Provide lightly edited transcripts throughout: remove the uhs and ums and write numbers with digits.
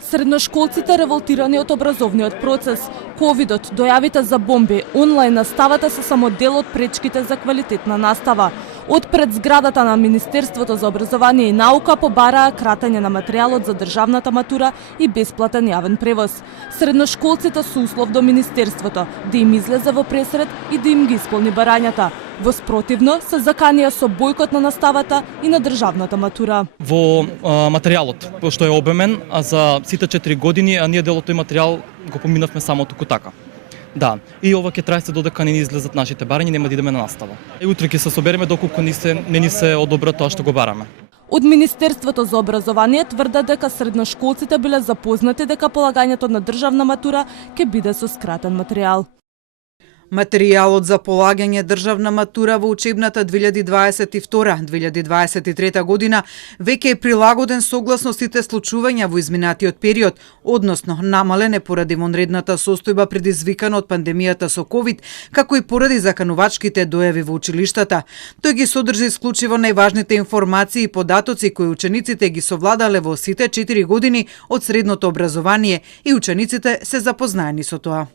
Средношколците револтирани од образовниот процес, ковидот, дојавите за бомби, онлайн наставата се само дел од пречките за квалитетна настава. Од пред зградата на Министерството за образование и наука побараа кратење на материјалот за државната матура и бесплатен јавен превоз. Средношколците со услов до Министерството да им излезе во пресред и да им ги исполни барањата. Во спротивно се заканија со бојкот на наставата и на државната матура. Во материјалот, што е обемен, а за сите 4 години, а ние делот тој материјал го поминавме само туку така. Да, и ова ќе трае се додека не ни излезат нашите барања, нема да идеме на настава. И утре ќе се собереме доколку не ни се одобра тоа што го бараме. Од Министерството за образование тврдат дека средношколците биле запознати дека полагањето на државна матура ќе биде со скратен материјал. Материјалот за полагање државна матура во учебната 2022-2023 година веќе е прилагоден согласно сите случувања во изминатиот период, односно намален е поради вонредната состојба предизвикана од пандемијата со ковид, како и поради заканувачките дојави во училиштата. Тој ги содржи исклучиво најважните информации и податоци кои учениците ги совладале во сите 4 години од средното образование и учениците се запознаени со тоа.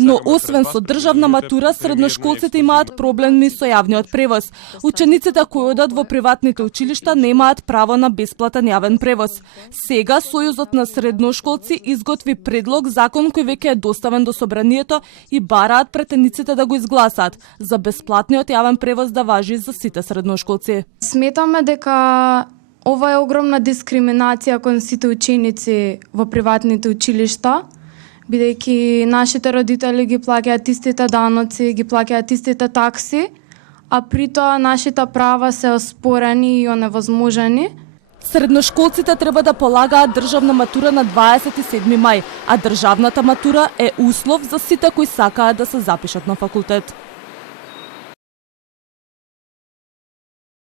Но освен со државна матура, средношколците имаат проблеми со јавниот превоз. Учениците кои одат во приватните училишта немаат право на бесплатен јавен превоз. Сега Сојузот на средношколци изготви предлог закон кој веќе е доставен до собранието и бараат претениците да го изгласаат за бесплатниот јавен превоз да важи за сите средношколци. Сметаме дека ова е огромна дискриминација кон сите ученици во приватните училишта, бидејќи нашите родители ги плаќаат истите даноци, ги плаќаат истите такси, а при тоа нашите права се оспорени и оневозможени. Средношколците треба да полагаат државна матура на 27 мај, а државната матура е услов за сите кои сакаат да се запишат на факултет.